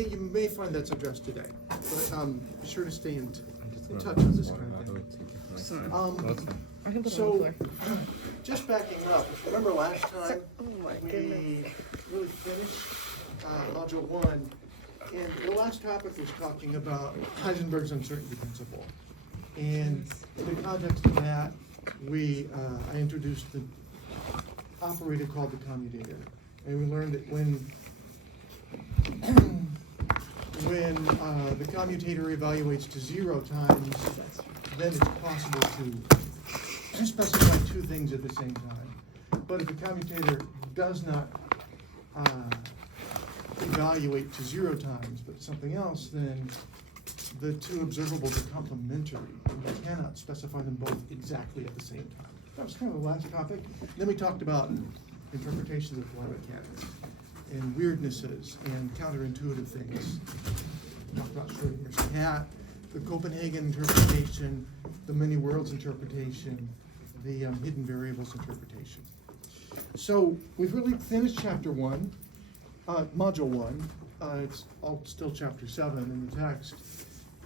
you may find that's addressed today, but be sure to stay in touch on this kind of thing. So, just backing up, remember last time we really finished Module 1, and the last topic was talking about Heisenberg's uncertainty principle. And in the context of that, I introduced the operator called the commutator. And we learned that when the commutator evaluates to 0 times, then it's possible to specify 2 things at the same time. But if the commutator does not evaluate to 0 times, but something else, then the 2 observables are complementary. And you cannot specify them both exactly at the same time. That was kind of the last topic. Then we talked about interpretations of quantum mechanics and weirdnesses and counterintuitive things. We talked about Schrödinger's cat, the Copenhagen interpretation, the many worlds interpretation, the hidden variables interpretation. So we've really finished chapter 1, module 1. It's all still chapter 7 in the text.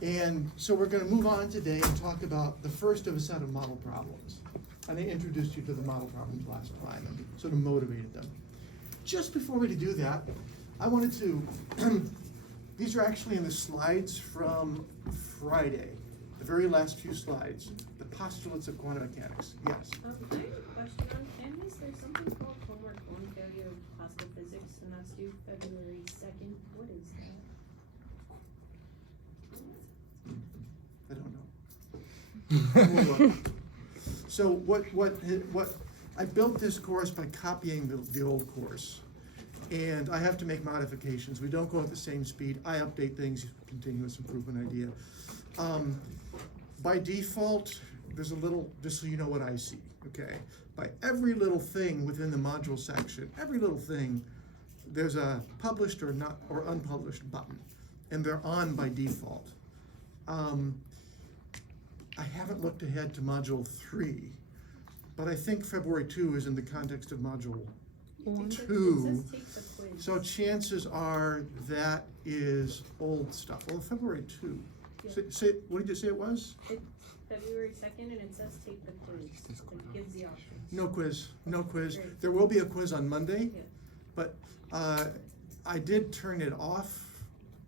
And so we're going to move on today and talk about the first of a set of model problems. And I introduced you to the model problems last time and sort of motivated them. Just before we do that, I wanted to, these are actually in the slides from Friday, the very last few slides, the postulates of quantum mechanics. Yes? I have a question on Canvas. There's something called homework 1 failure of classical physics, and that's due February 2nd. What is that? I don't know. So what I built this course by copying the old course, and I have to make modifications. We don't go at the same speed. I update things, continuous improvement idea. By default, there's a little, just so you know what I see, okay? By every little thing within the module section, every little thing, there's a published or not or unpublished button, and they're on by default. I haven't looked ahead to module 3, but I think February 2 is in the context of module 2. So chances are that is old stuff. Well, February 2. Yeah. What did you say it was? It's February 2nd, and it says take the quiz. It gives the options. No quiz, no quiz. Great. There will be a quiz on Monday, Yeah. but I did turn it off,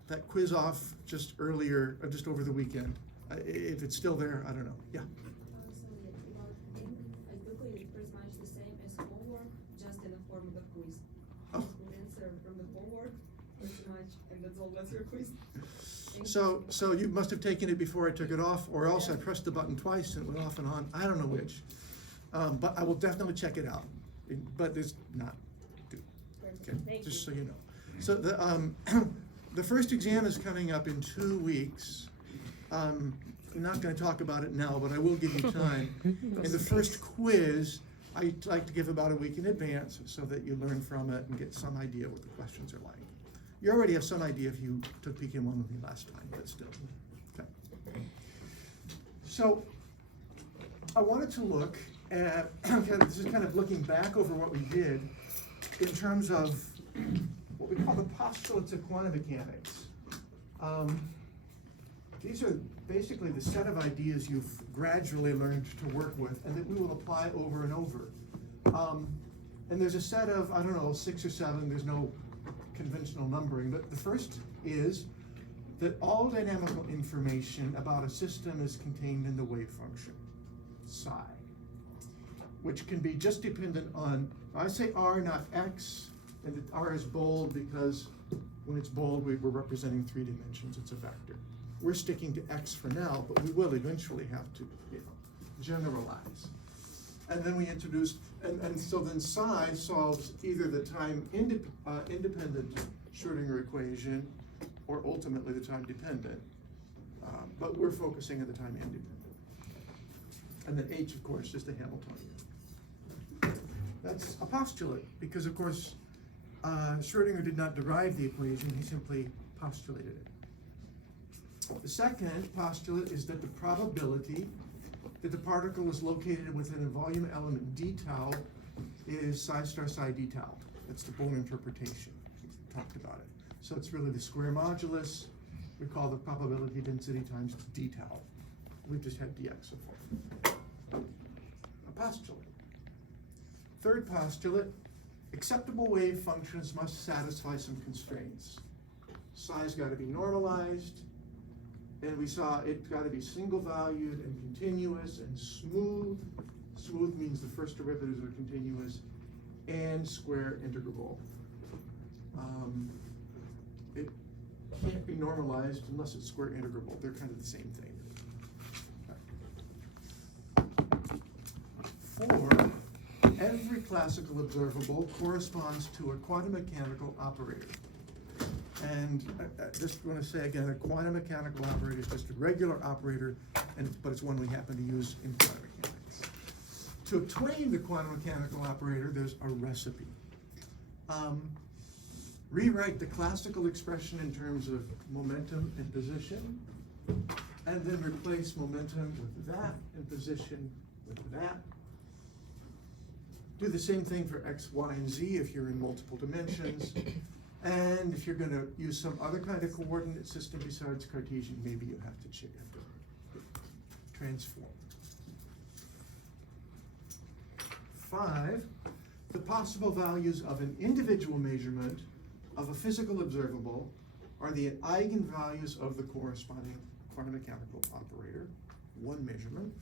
that quiz off just earlier, just over the weekend. If it's still there, I don't know. Yeah. Basically, it's pretty much the same as homework, just in the form of a quiz. Oh. You answer from the homework, pretty much, and that's all. That's your quiz. So you must have taken it before I took it off, or else I pressed the button twice and it went off and on. I don't know which. But I will definitely check it out. But there's not. Okay, just so you know. So the first exam is coming up in 2 weeks. I'm not going to talk about it now, but I will give you time. And the first quiz, I like to give about a week in advance so that you learn from it and get some idea what the questions are like. You already have some idea if you took PChem 1 with me last time, but still. Okay. So I wanted to look at, this is kind of looking back over what we did in terms of what we call the postulates of quantum mechanics. These are basically the set of ideas you've gradually learned to work with and that we will apply over and over. And there's a set of, I don't know, 6 or 7, there's no conventional numbering, but the first is that all dynamical information about a system is contained in the wave function, psi, which can be just dependent on, I say R, not X, and the R is bold because when it's bold, we're representing 3 dimensions, it's a vector. We're sticking to X for now, but we will eventually have to, generalize. And then we introduced, and so then psi solves either the time independent Schrödinger equation or ultimately the time dependent. But we're focusing on the time independent. And then H, of course, is the Hamiltonian. That's a postulate because, of course, Schrödinger did not derive the equation, he simply postulated it. The second postulate is that the probability that the particle is located within a volume element d tau is psi star psi d tau. That's the Bohm interpretation. We talked about it. So it's really the square modulus. We call the probability density times d tau. We've just had dx so far. A postulate. Third postulate, acceptable wave functions must satisfy some constraints. Psi's got to be normalized, and we saw it's got to be single valued and continuous and smooth. Smooth means the first derivatives are continuous, and square integrable. It can't be normalized unless it's square integrable. They're kind of the same thing. 4, every classical observable corresponds to a quantum mechanical operator. And I just want to say again, a quantum mechanical operator is just a regular operator, but it's one we happen to use in quantum mechanics. To obtain the quantum mechanical operator, there's a recipe. Rewrite the classical expression in terms of momentum and position, and then replace momentum with that and position with that. Do the same thing for x, y, and z if you're in multiple dimensions. And if you're going to use some other kind of coordinate system besides Cartesian, maybe you have to transform. 5, the possible values of an individual measurement of a physical observable are the eigenvalues of the corresponding quantum mechanical operator, one measurement.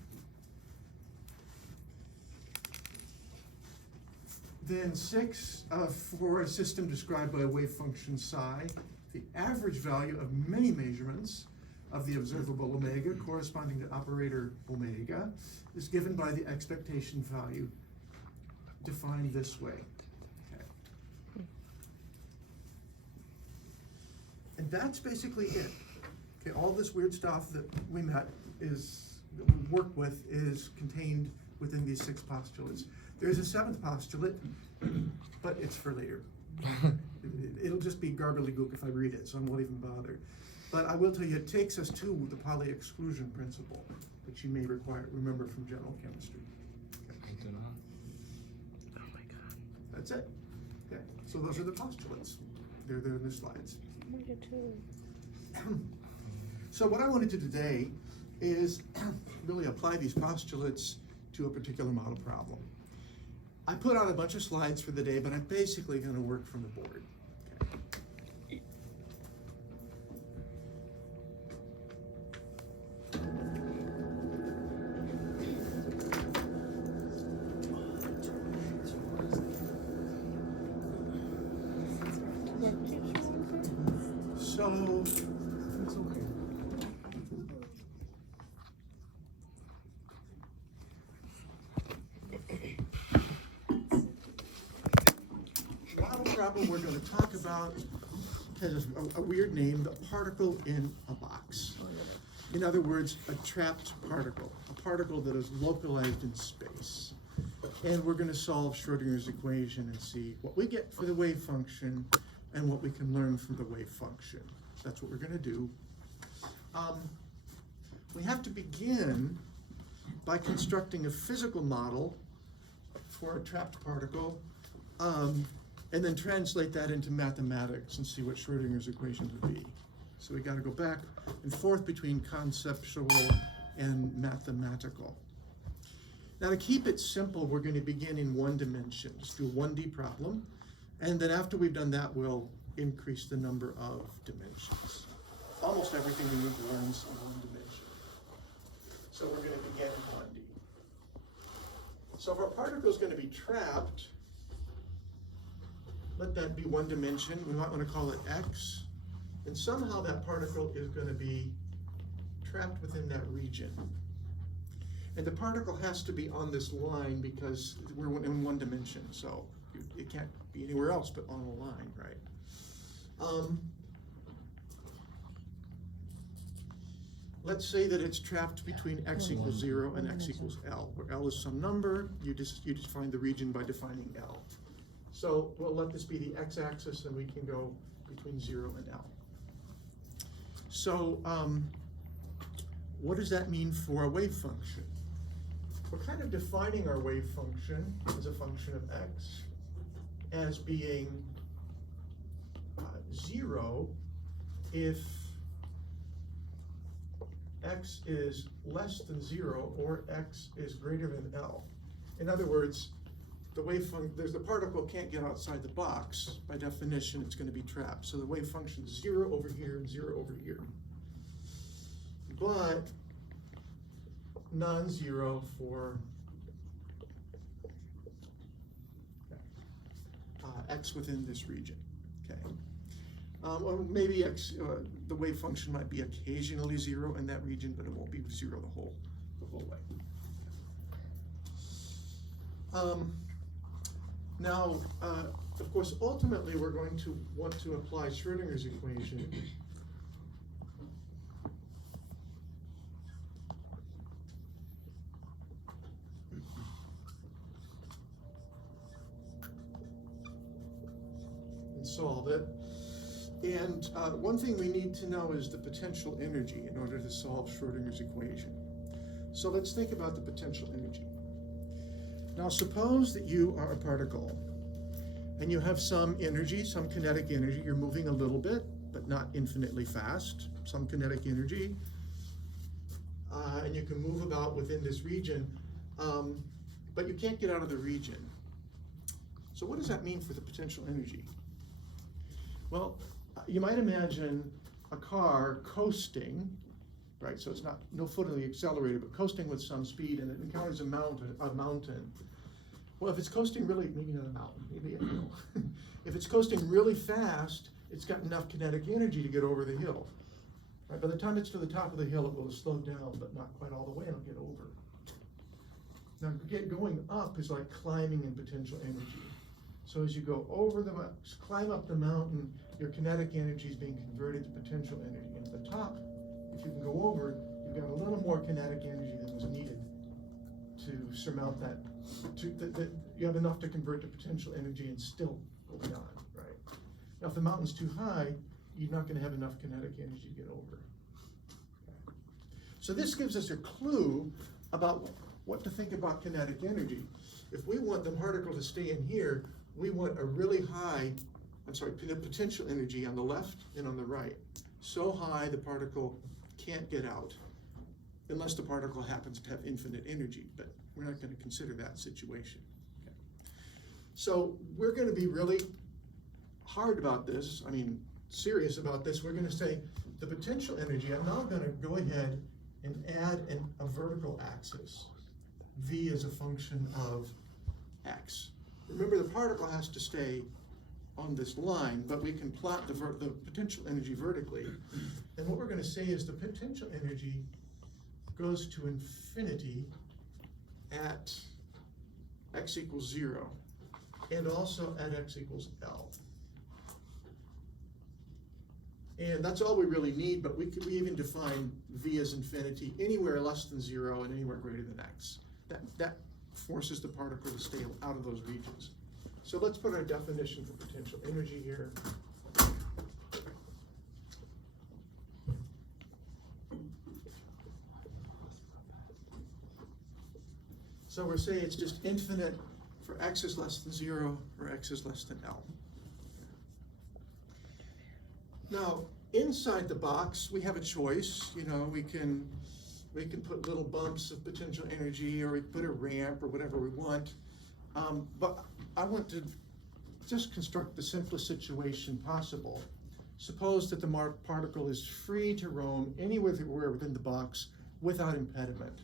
Then 6, for a system described by a wave function psi, the average value of many measurements of the observable omega corresponding to operator omega is given by the expectation value defined this way. Okay. And that's basically it. Okay, all this weird stuff that we work with is contained within these 6 postulates. There's a 7th postulate, but it's for later. It'll just be gobbledygook if I read it, so I won't even bother. But I will tell you, it takes us to the Pauli exclusion principle, which you may remember from general chemistry. Oh my God. That's it. Okay, so those are the postulates. They're there in the slides. So what I want to do today is really apply these postulates to a particular model problem. I put out a bunch of slides for the day, but I'm basically going to work from the board. Okay. So, it's okay. Problem we're going to talk about has a weird name, the particle in a box. In other words, a trapped particle, a particle that is localized in space. And we're going to solve Schrödinger's equation and see what we get for the wave function and what we can learn from the wave function. That's what we're going to do. We have to begin by constructing a physical model for a trapped particle, and then translate that into mathematics and see what Schrödinger's equation would be. So we got to go back and forth between conceptual and mathematical. Now to keep it simple, we're going to begin in one dimension. Just do a 1D problem, and then after we've done that, we'll increase the number of dimensions. Almost everything we need to learn is in one dimension. So we're going to begin in 1D. So if our particle is going to be trapped, let that be one dimension. We might want to call it X. And somehow that particle is going to be trapped within that region. And the particle has to be on this line because we're in one dimension. So it can't be anywhere else but on a line, right? Let's say that it's trapped between x equals 0 and x equals L, where L is some number. You define the region by defining L. So we'll let this be the x-axis, and we can go between 0 and L. So what does that mean for a wave function? We're kind of defining our wave function as a function of x as being 0 if x is less than 0 or x is greater than L. In other words, the wave the particle can't get outside the box. By definition, it's going to be trapped. So the wave function is 0 over here and 0 over here. But non-zero for x within this region. Okay. Or maybe x, the wave function might be occasionally 0 in that region, but it won't be 0 the whole way. Now, of course, ultimately, we're going to want to apply Schrödinger's equation. And solve it. And one thing we need to know is the potential energy in order to solve Schrödinger's equation. So let's think about the potential energy. Now suppose that you are a particle and you have some energy, some kinetic energy. You're moving a little bit, but not infinitely fast, some kinetic energy. And you can move about within this region, but you can't get out of the region. So what does that mean for the potential energy? Well, you might imagine a car coasting, right? So it's not no foot on the accelerator, but coasting with some speed, and it encounters a mountain. Well, if it's coasting really, maybe not a mountain, maybe a hill. If it's coasting really fast, it's got enough kinetic energy to get over the hill. Right? By the time it's to the top of the hill, it will have slowed down, but not quite all the way, and it'll get over. Now, going up is like climbing in potential energy. So as you go over climb up the mountain, your kinetic energy is being converted to potential energy. And at the top, if you can go over, you've got a little more kinetic energy than was needed to surmount that. You have enough to convert to potential energy and still go beyond, right? Now, if the mountain's too high, you're not going to have enough kinetic energy to get over. Okay. So this gives us a clue about what to think about kinetic energy. If we want the particle to stay in here, we want a really high, potential energy on the left and on the right. So high the particle can't get out, unless the particle happens to have infinite energy, but we're not going to consider that situation. Okay. So we're going to be really hard about this, serious about this. We're going to say the potential energy, I'm now going to go ahead and add a vertical axis. V is a function of x. Remember, the particle has to stay on this line, but we can plot the potential energy vertically. And what we're going to say is the potential energy goes to infinity at x equals 0, and also at x equals L. And that's all we really need, but we even define V as infinity anywhere less than 0 and anywhere greater than x. That forces the particle to stay out of those regions. So let's put our definition for potential energy here. So we're saying it's just infinite for x is less than 0 or x is less than L. Now, inside the box, we have a choice. We can put little bumps of potential energy, or we can put a ramp or whatever we want. But I want to just construct the simplest situation possible. Suppose that the particle is free to roam anywhere within the box without impediment.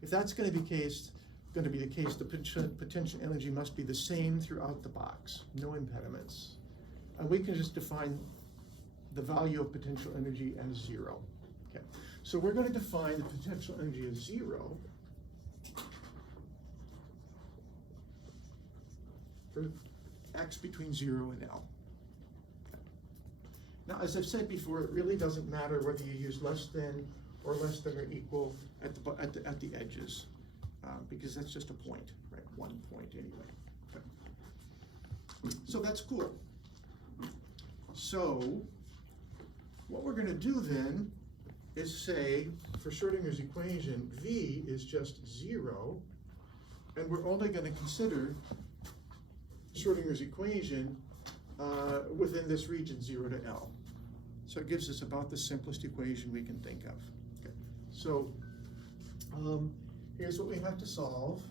If that's going to be the case, the potential energy must be the same throughout the box, no impediments. And we can just define the value of potential energy as 0. Okay. So we're going to define the potential energy as 0 for x between 0 and L. Okay. Now, as I've said before, it really doesn't matter whether you use less than or equal at the edges, because that's just a point, right? One point anyway. Okay. So that's cool. So what we're going to do then is say, for Schrödinger's equation, V is just 0, and we're only going to consider Schrödinger's equation within this region, 0 to L. So it gives us about the simplest equation we can think of. Okay. So here's what we have to solve.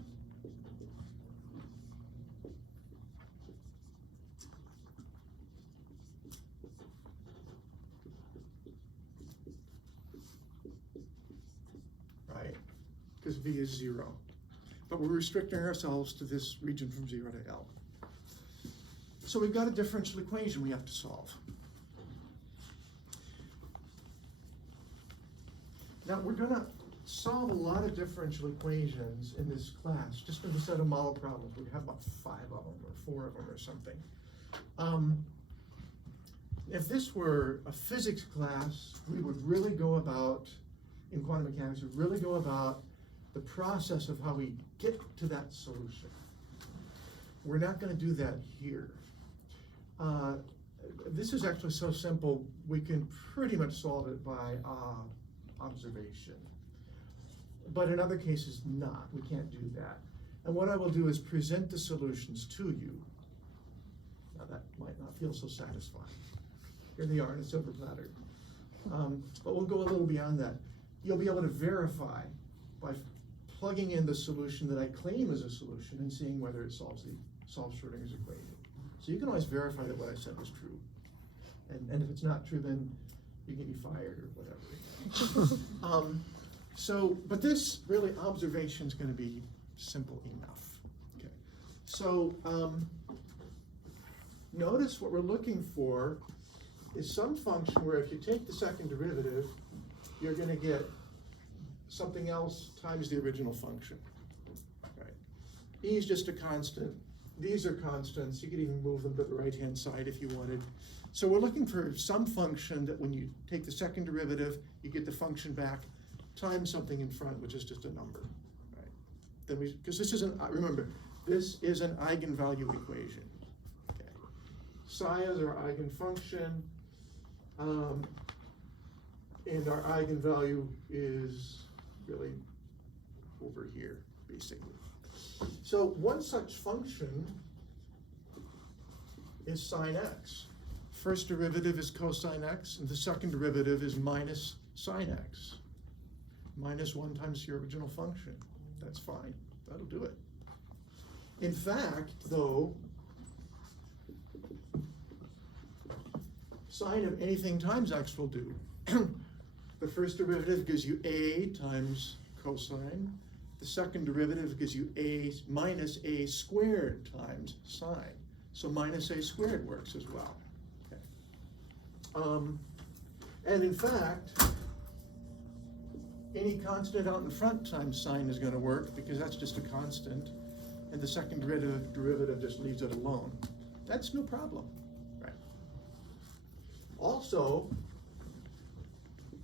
Right? Because V is 0. But we're restricting ourselves to this region from 0 to L. So we've got a differential equation we have to solve. Now we're gonna solve a lot of differential equations in this class, just in a set of model problems. We have about 5 of them or 4 of them or something. If this were a physics class, we would really go about, in quantum mechanics, we'd really go about the process of how we get to that solution. We're not gonna do that here. This is actually so simple, we can pretty much solve it by observation. But in other cases, not. We can't do that. And what I will do is present the solutions to you. Now that might not feel so satisfying. Here they are in a silver platter. But we'll go a little beyond that. You'll be able to verify by plugging in the solution that I claim is a solution and seeing whether it solves Schrödinger's equation. So you can always verify that what I said was true. And if it's not true, then you can be fired or whatever. But this really observation is going to be simple enough. Okay. So notice what we're looking for is some function where if you take the second derivative, you're going to get something else times the original function. Right. E is just a constant. These are constants. You could even move them to the right-hand side if you wanted. So we're looking for some function that when you take the second derivative, you get the function back times something in front, which is just a number. Right? Then because this is remember, this is an eigenvalue equation. Okay. Psi is our eigenfunction, and our eigenvalue is really over here, basically. So one such function is sine x. First derivative is cosine x, and the second derivative is minus sine x. Minus 1 times your original function. That's fine. That'll do it. In fact, though, sine of anything times x will do. The first derivative gives you a times cosine. The second derivative gives you a minus a squared times sine. So minus a squared works as well. Okay. And in fact, any constant out in front times sine is going to work because that's just a constant, and the second derivative just leaves it alone. That's no problem, right? Also,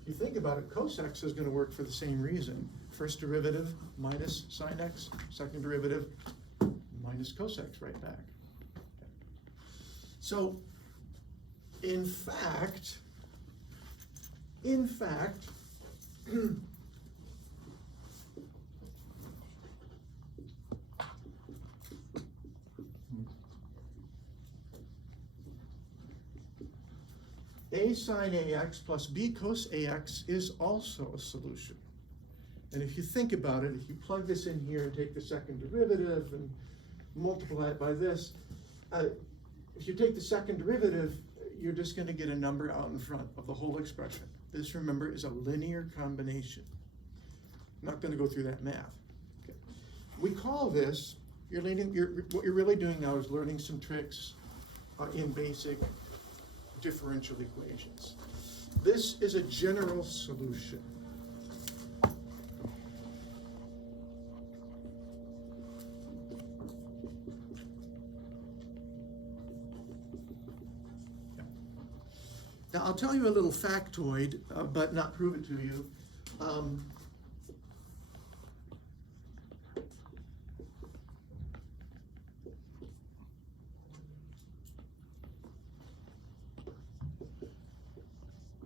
if you think about it, cos x is going to work for the same reason. First derivative minus sine x, second derivative minus cos x right back. Okay. So, in fact, a sine ax plus b cos ax is also a solution. And if you think about it, if you plug this in here and take the second derivative and multiply it by this, if you take the second derivative, you're just going to get a number out in front of the whole expression. This, remember, is a linear combination. I'm not going to go through that math. Okay. We call this, what you're really doing now is learning some tricks in basic differential equations. This is a general solution. Now, I'll tell you a little factoid, but not prove it to you.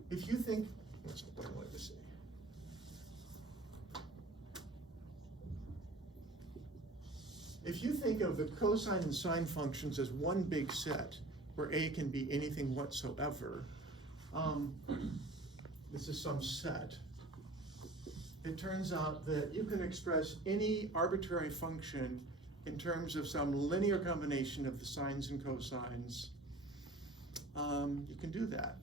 If you think, that's what I wanted to say. If you think of the cosine and sine functions as one big set, where A can be anything whatsoever, this is some set. It turns out that you can express any arbitrary function in terms of some linear combination of the sines and cosines. You can do that.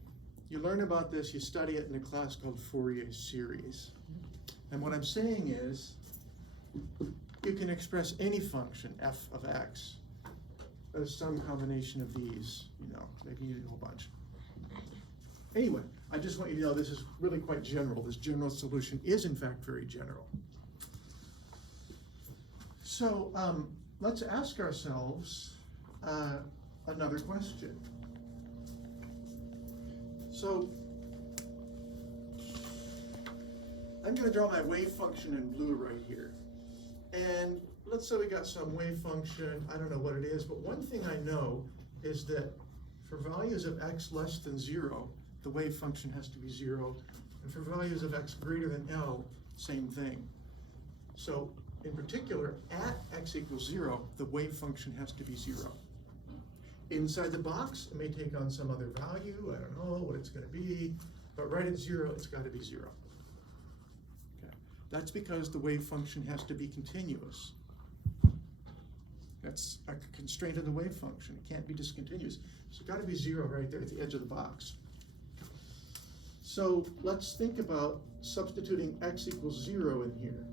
You learn about this, you study it in a class called Fourier series. And what I'm saying is, you can express any function, f of x, as some combination of these, maybe you need a whole bunch. Anyway, I just want you to know this is really quite general. This general solution is in fact very general. So let's ask ourselves another question. So I'm going to draw my wave function in blue right here. And let's say we got some wave function, I don't know what it is, but one thing I know is that for values of x less than 0, the wave function has to be 0. And for values of x greater than L, same thing. So in particular, at x equals 0, the wave function has to be 0. Inside the box, it may take on some other value, I don't know what it's going to be, but right at 0, it's got to be 0. Okay. That's because the wave function has to be continuous. That's a constraint of the wave function. It can't be discontinuous. So it's got to be 0 right there at the edge of the box. So let's think about substituting x equals 0 in here.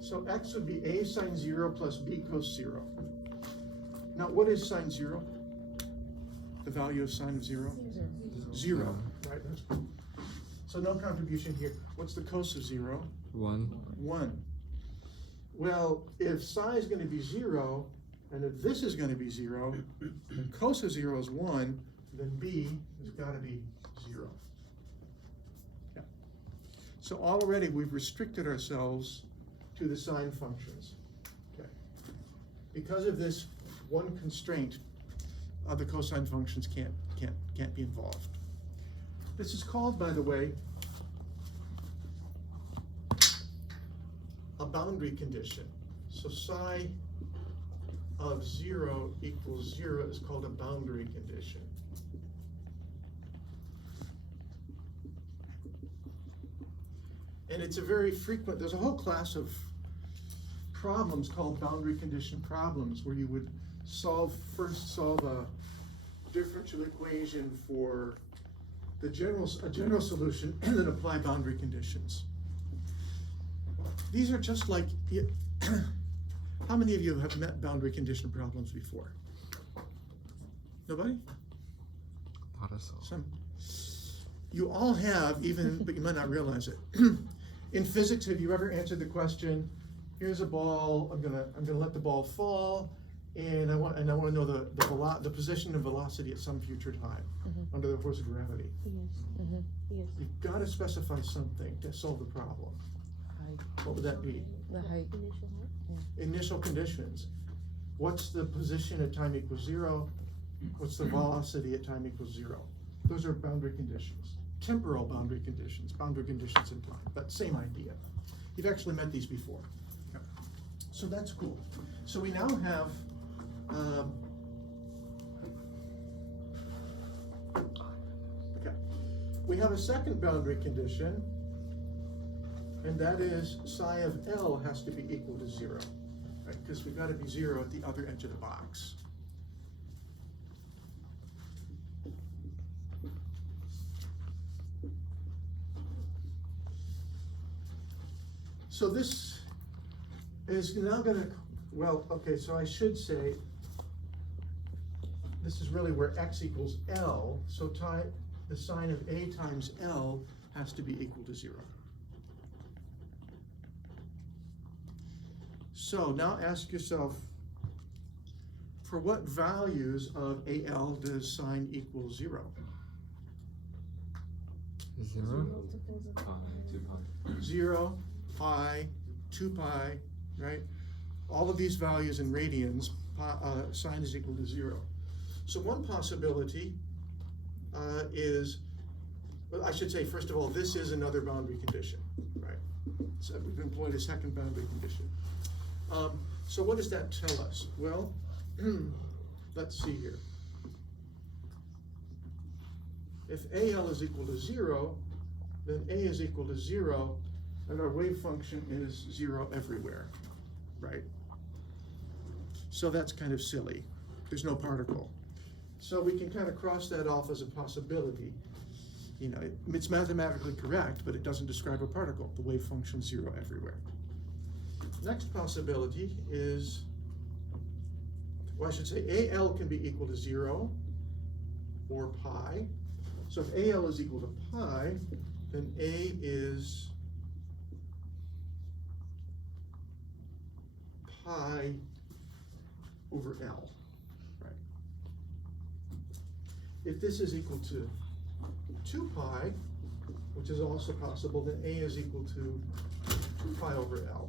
So x would be a sine 0 plus b cos 0. Now what is sine 0? The value of sine of 0? 0. Right? So no contribution here. What's the cos of 0? 1. 1. Well, if psi is going to be 0, and if this is going to be 0, and cos of 0 is 1, then b has got to be 0. Yeah. So already we've restricted ourselves to the sine functions. Okay. Because of this one constraint, the cosine functions can't be involved. This is called, by the way, a boundary condition. So psi of 0 equals 0 is called a boundary condition. And it's a very frequent, there's a whole class of problems called boundary condition problems where you would first solve a differential equation for a general solution and then apply boundary conditions. These are just like, how many of you have met boundary condition problems before? Nobody? Thought so. Some. You all have, but you might not realize it. In physics, have you ever answered the question, here's a ball, I'm gonna let the ball fall, and I want to know the position and velocity at some future time under the force of gravity. Yes. Yes. You've got to specify something to solve the problem. Height. What would that be? The height. Initial conditions. What's the position at time equals 0? What's the velocity at time equals 0? Those are boundary conditions. Temporal boundary conditions in time, but same idea. You've actually met these before. Okay. So that's cool. So we now have we have a second boundary condition, and that is psi of L has to be equal to 0, right? Because we've got to be 0 at the other edge of the box. So this is now going to, so I should say this is really where x equals L, so the sine of A times L has to be equal to 0. So now ask yourself, for what values of AL does sine equal 0? 0. 0, pi, 2 pi, right? All of these values in radians, sine is equal to 0. So one possibility is, well, I should say, first of all, this is another boundary condition, right? So we've employed a second boundary condition. So what does that tell us? Well, let's see here. If AL is equal to 0, then A is equal to 0, and our wave function is 0 everywhere, right? So that's kind of silly. There's no particle. So we can kind of cross that off as a possibility. You know, it's mathematically correct, but it doesn't describe a particle. The wave function's 0 everywhere. Next possibility is, well, I should say AL can be equal to 0 or pi. So if AL is equal to pi, then A is pi over L, right? If this is equal to 2 pi, which is also possible, then A is equal to 2 pi over L.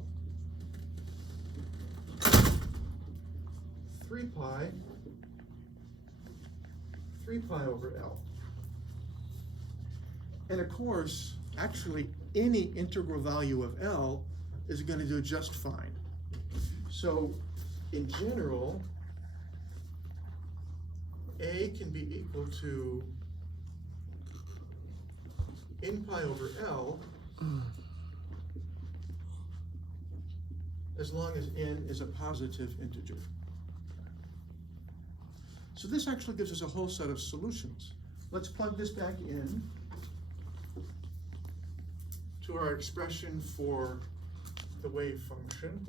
3 pi over L. And of course, actually, any integral value of L is going to do just fine. So, in general, A can be equal to n pi over L as long as n is a positive integer. So this actually gives us a whole set of solutions. Let's plug this back in to our expression for the wave function.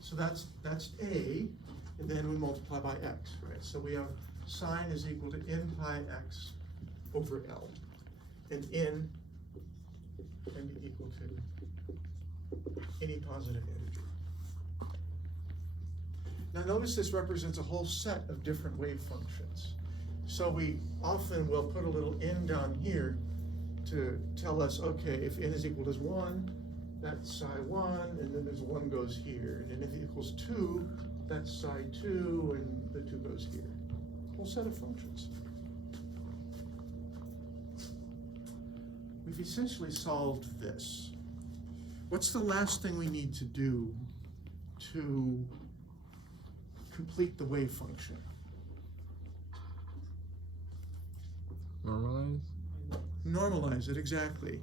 So that's A, and then we multiply by x, right? So we have sine is equal to n pi x over L, and n can be equal to any positive integer. Now notice this represents a whole set of different wave functions. So we often will put a little n down here to tell us, okay, if n is equal to 1, that's psi 1, and then there's 1 goes here. And then if it equals 2, that's psi 2, and the 2 goes here. Whole set of functions. We've essentially solved this. What's the last thing we need to do to complete the wave function? Normalize? Normalize it, exactly.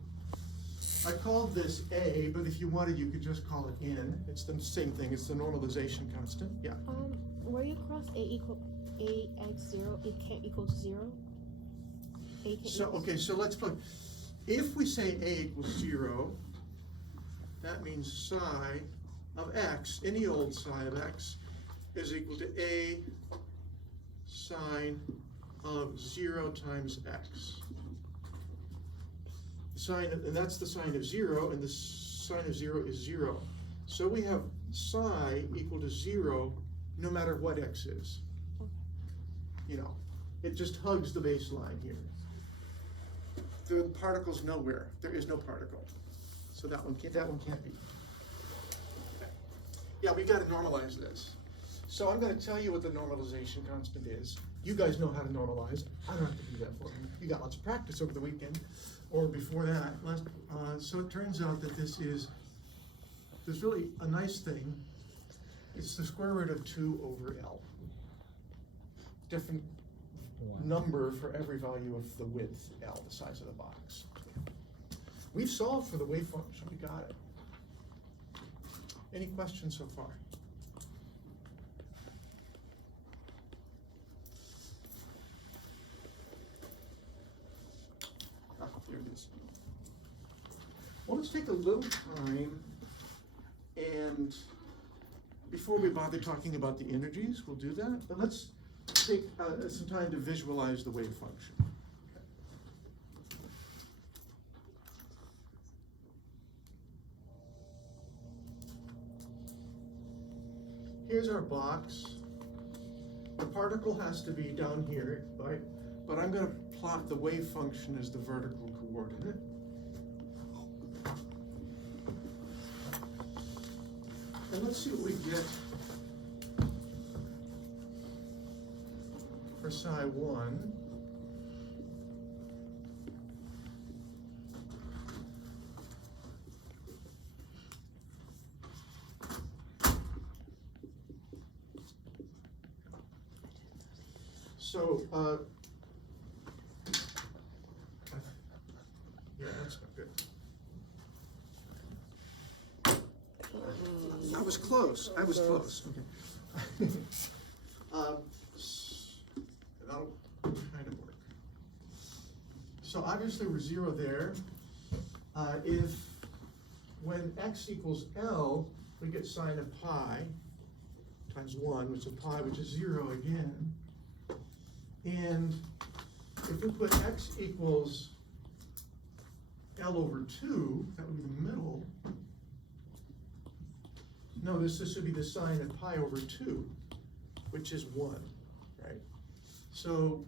I called this A, but if you wanted, you could just call it N. It's the same thing, it's the normalization constant, yeah. Where you cross AX0, it can't equal to 0? So let's plug. If we say A equals 0, that means psi of x, any old psi of x, is equal to A sine of 0 times x. Sine, and that's the sine of 0, and the sine of 0 is 0. So we have psi equal to 0 no matter what x is. You know, it just hugs the baseline here. The particle's nowhere. There is no particle. So that one can't be. Okay. Yeah, we got to normalize this. So I'm going to tell you what the normalization constant is. You guys know how to normalize. I don't have to do that for you. You got lots of practice over the weekend or before that. So it turns out that there's really a nice thing. It's the square root of 2 over L. Different number for every value of the width L, the size of the box. We've solved for the wave function. We got it. Any questions so far? There it is. Well, let's take a little time, and before we bother talking about the energies, we'll do that, but let's take some time to visualize the wave function. Here's our box. The particle has to be down here, right? But I'm going to plot the wave function as the vertical coordinate. And let's see what we get for psi 1. So, yeah, that's not good. I was close, okay. That'll kind of work. So obviously we're 0 there. If when x equals L, we get sine of pi times 1, which is pi, which is 0 again. And if we put x equals L over 2, that would be the middle. Notice this would be the sine of pi over 2, which is 1, right? So,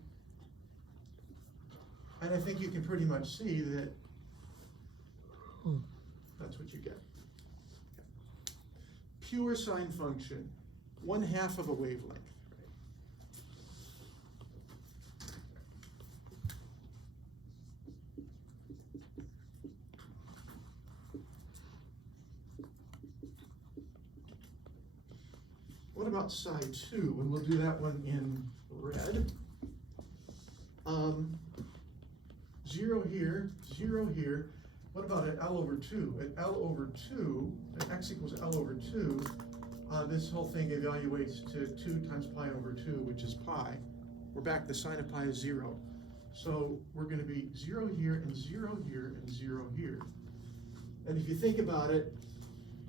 and I think you can pretty much see that that's what you get. Pure sine function, 1/2 of a wavelength. What about psi 2? And we'll do that one in red. 0 here, 0 here. What about at L over 2? At L over 2, at x equals L over 2, this whole thing evaluates to 2 times pi over 2, which is pi. We're back, the sine of pi is 0. So we're going to be 0 here, and 0 here, and 0 here. And if you think about it,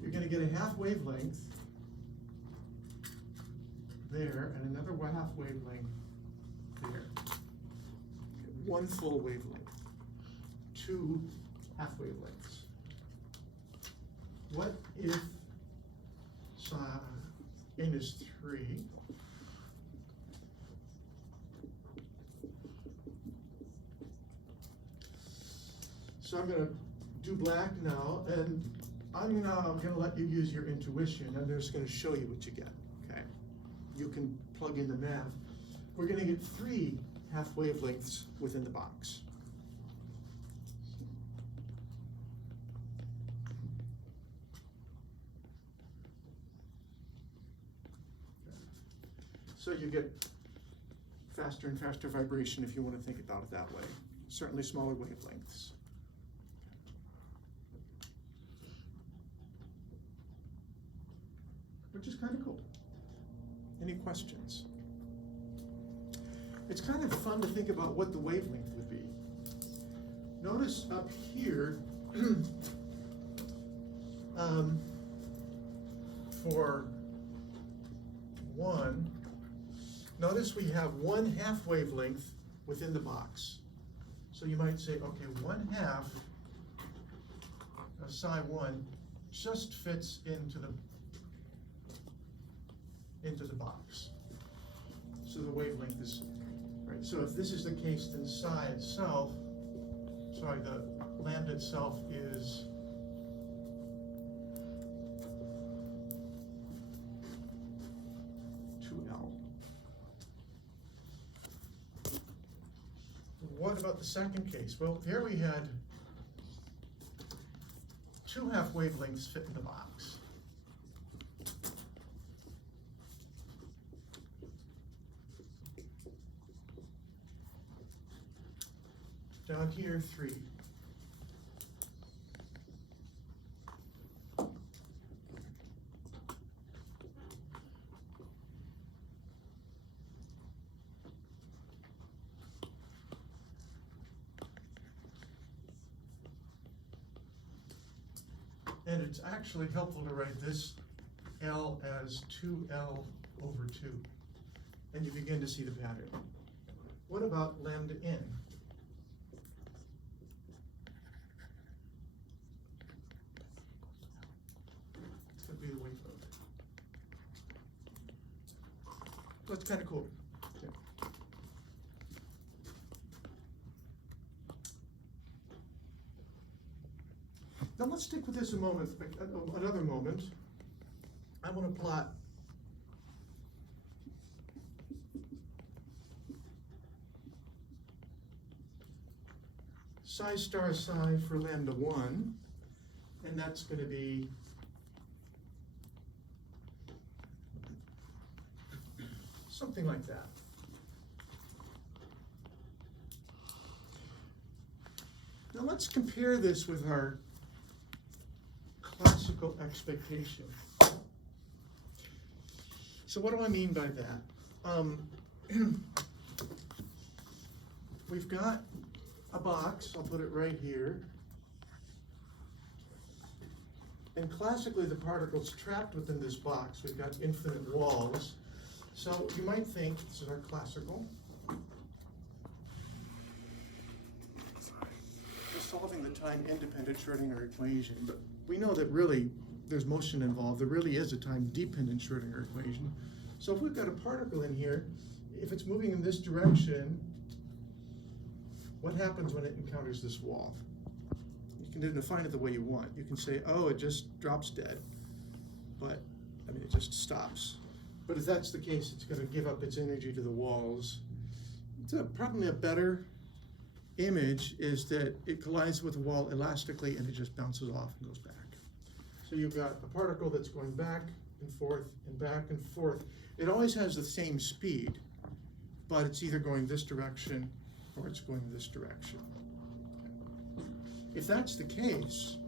you're going to get a half wavelength there, and another 1/2 wavelength there. One full wavelength, 2 half wavelengths. What if psi n is 3? So I'm going to do black now, and I'm now going to let you use your intuition. I'm just going to show you what you get. Okay, you can plug in the math. We're going to get 3 half wavelengths within the box. So you get faster and faster vibration if you want to think about it that way. Certainly smaller wavelengths. Which is kind of cool. Any questions? It's kind of fun to think about what the wavelength would be. Notice up here, for 1, notice we have 1/2 wavelength within the box. So you might say, okay, 1/2 of psi 1 just fits into the box. So the wavelength is, right, so if this is the case, then psi itself, sorry, the lambda itself is L. What about the second case? Well, there we had 2 half wavelengths fit in the box. Down here, 3. And it's actually helpful to write this L as 2L over 2. And you begin to see the pattern. What about lambda n? Be the wave load. That's kind of cool. Yeah. let's stick with this a moment, another moment. I want to plot psi star psi for lambda 1, and that's going to be something like that. Now let's compare this with our classical expectation. So what do I mean by that? We've got a box, I'll put it right here. And classically the particle's trapped within this box. We've got infinite walls. So you might think this is our classical. We're solving the time-independent Schrodinger equation, but we know that really there's motion involved. There really is a time-dependent Schrodinger equation. So if we've got a particle in here, if it's moving in this direction, what happens when it encounters this wall? You can define it the way you want. You can say, oh, it just drops dead. But, I mean, it just stops. But if that's the case, it's going to give up its energy to the walls. Probably a better image is that it collides with the wall elastically and it just bounces off and goes back. So you've got a particle that's going back and forth and back and forth. It always has the same speed, but it's either going this direction or it's going this direction. If that's the case,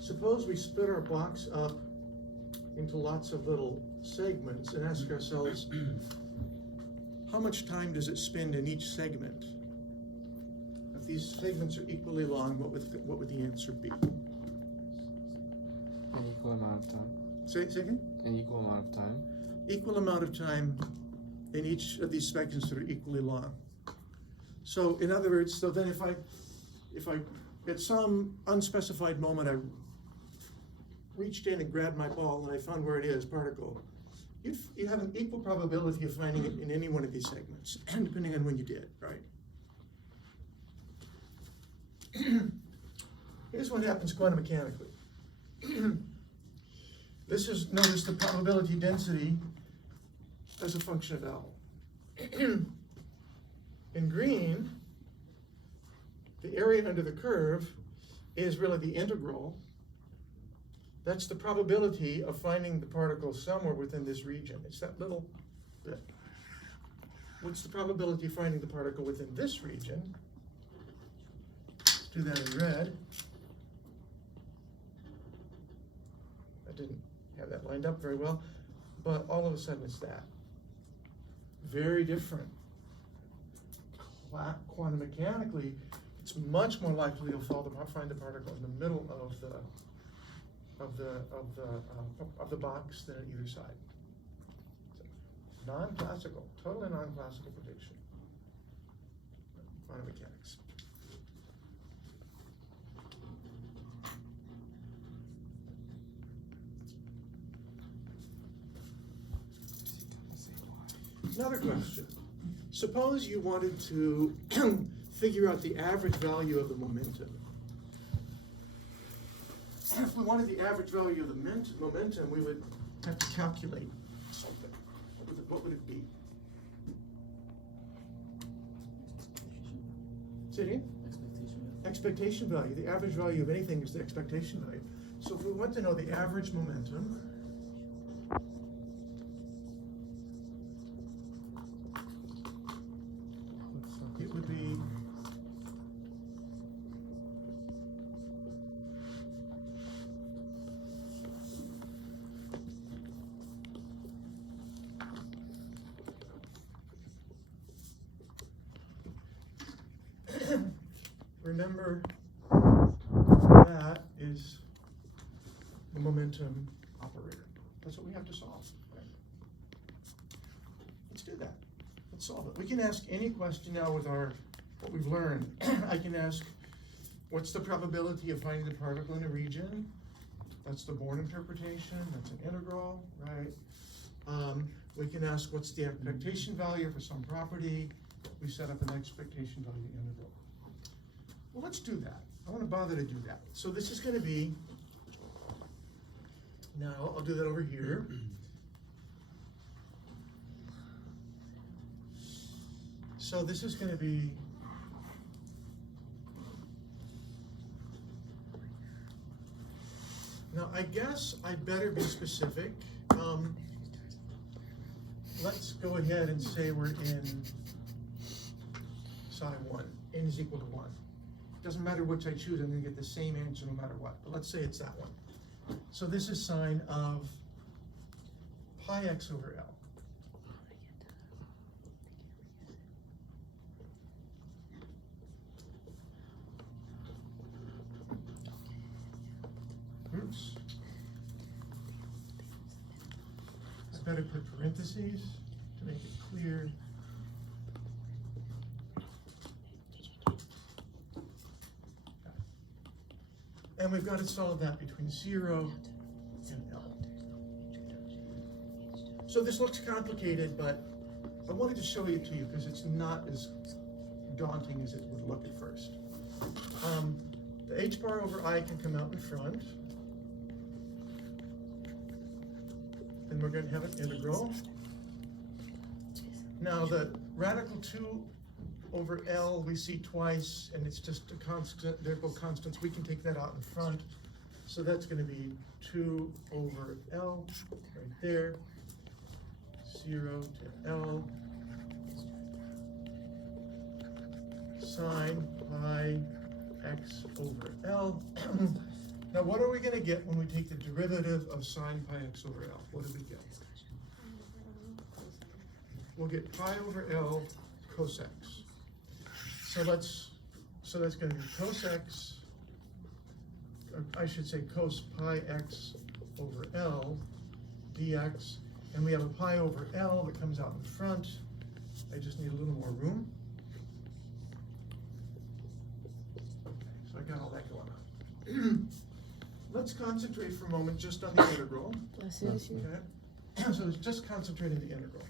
suppose we split our box up into lots of little segments and ask ourselves, how much time does it spend in each segment? If these segments are equally long, what would the answer be? An equal amount of time. Say again? An equal amount of time. Equal amount of time in each of these segments that are equally long. So in other words, so then if I at some unspecified moment I reached in and grabbed my ball and I found where it is, particle, you'd have an equal probability of finding it in any one of these segments, depending on when you did, right? Here's what happens quantum mechanically. This is, notice the probability density as a function of L. In green, the area under the curve is really the integral. That's the probability of finding the particle somewhere within this region. It's that little bit. What's the probability of finding the particle within this region? Let's do that in red. I didn't have that lined up very well, but all of a sudden it's that. Very different. Quantum mechanically, it's much more likely you'll find the particle in the middle of the box than at either side. So, non-classical, totally non-classical prediction. Quantum mechanics. Another question. Suppose you wanted to figure out the average value of the momentum. If we wanted the average value of the momentum, we would have to calculate something. What would it be? Say it again? Expectation value. The average value of anything is the expectation value. So if we want to know the average momentum, it would be remember that is the momentum operator. That's what we have to solve. Right? Let's do that. Let's solve it. We can ask any question now with what we've learned. I can ask, what's the probability of finding the particle in a region? That's the Born interpretation. That's an integral, right? We can ask, what's the expectation value for some property? We set up an expectation value integral. Well, let's do that. I wanna bother to do that. So this is gonna be, now, I'll do that over here. So this is gonna be now I guess I'd better be specific. Let's go ahead and say we're in sine 1. N is equal to 1. Doesn't matter which I choose, I'm gonna get the same answer no matter what. But let's say it's that one. So this is sine of pi x over L. Oops. I better put parentheses to make it clear. And we've got to solve that between 0 and L. So this looks complicated, but I wanted to show it to you because it's not as daunting as it would look at first. The h bar over I can come out in front. And we're going to have an integral. Now the radical 2 over L we see twice, and it's just a constant, they're both constants. We can take that out in front. So that's going to be 2 over L right there. 0 to L. Sine pi x over L. Now what are we going to get when we take the derivative of sine pi x over L? What do we get? We'll get pi over L cos x. So that's going to be cos x, or I should say cos pi x over L dx, and we have a pi over L that comes out in front. I just need a little more room. Okay, so I got all that going on. Let's concentrate for a moment just on the integral. Okay, so let's just concentrate on the integral.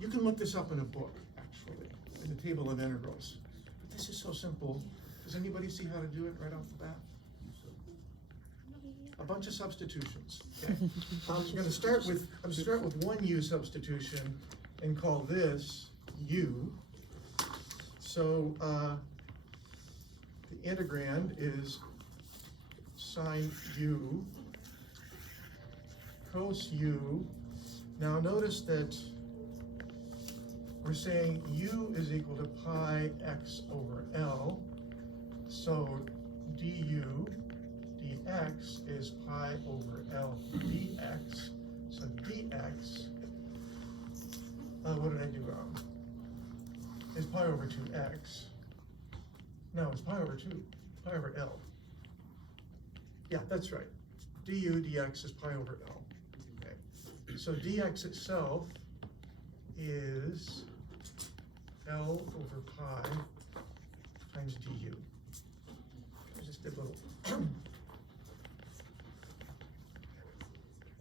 You can look this up in a book, actually, in the table of integrals. But this is so simple. Does anybody see how to do it right off the bat? A bunch of substitutions. Okay. I'm going to start with one u substitution and call this u. So the integrand is sine u cos u. Now notice that we're saying u is equal to pi x over L, so du dx is pi over L dx, so dx, what did I do wrong? Is pi over 2x. No, it's pi over 2, pi over L. Yeah, that's right. Du dx is pi over L. Okay. So dx itself is L over pi times du. I just did a little.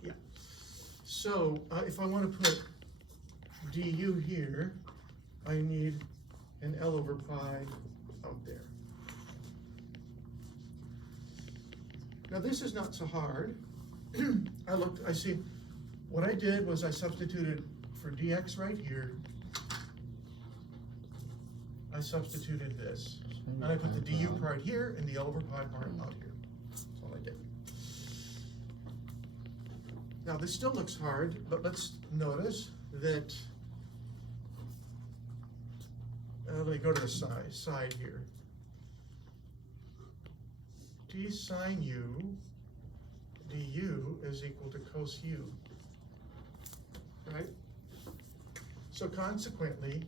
Yeah. So if I want to put du here, I need an L over pi out there. Now this is not so hard. I see, what I did was I substituted for dx right here. I substituted this, and I put the du part here and the L over pi part out here. That's all I did. Now this still looks hard, but let's notice that, let me go to the side here. D sine u du is equal to cos u, right? So consequently,